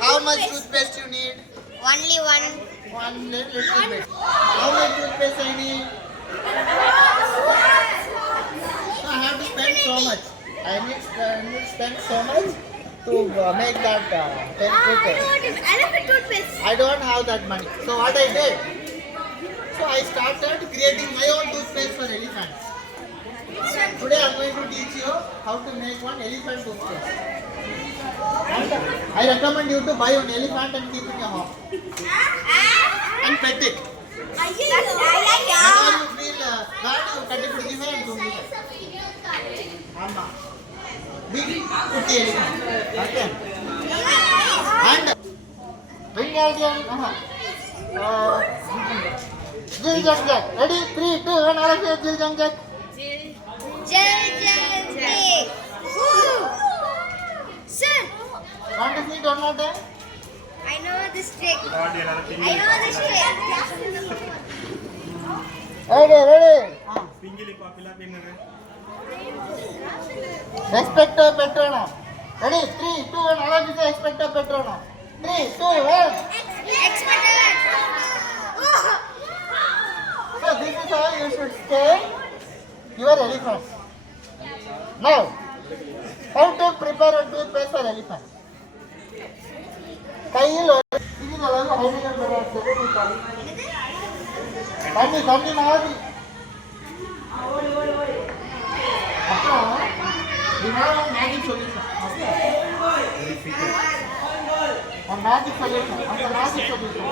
How much toothpaste you need? Only one. One little bit. How much toothpaste I need? So I have to spend so much. I need to spend so much to make that toothpaste. Elephant toothpaste. I don't have that money. So what I did? So I started creating my own toothpaste for elephants. Today I am going to teach you how to make one elephant toothpaste. And I recommend you to buy an elephant and keep in your home. And pet it. Whenever you feel bad, you cut it to the hair and do it. Amma. Big putty elephant. Okay. And bring again. Jil jang jack. Ready? 3, 2, 1. All of you, jil jang jack. Sir, Want to see it one more time? I know this trick. I know this trick. Okay, ready? Expecto Patronum. Ready? 3, 2, 1. All of you say Expecto Patronum. 3, 2, 1. So this is how you should stay your elephant. Now, how to prepare a toothpaste for elephant? ಕೈಯಲ್ಲಿ ಇದನ್ನೆಲ್ಲ hydrogen ಬರುತ್ತೆ ಕಣ್ಣಿ ಕಣ್ಣಿ ಮಾಡಿ magic solution magic solution ಅಂತ magic solution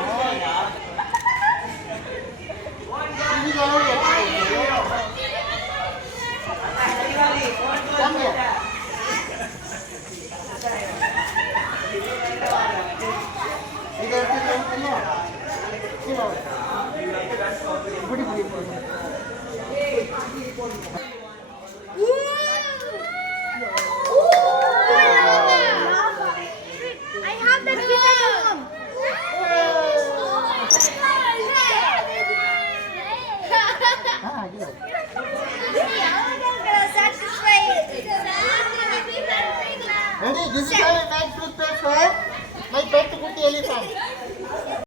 Ready? This is how I make toothpaste for my pet putty elephant.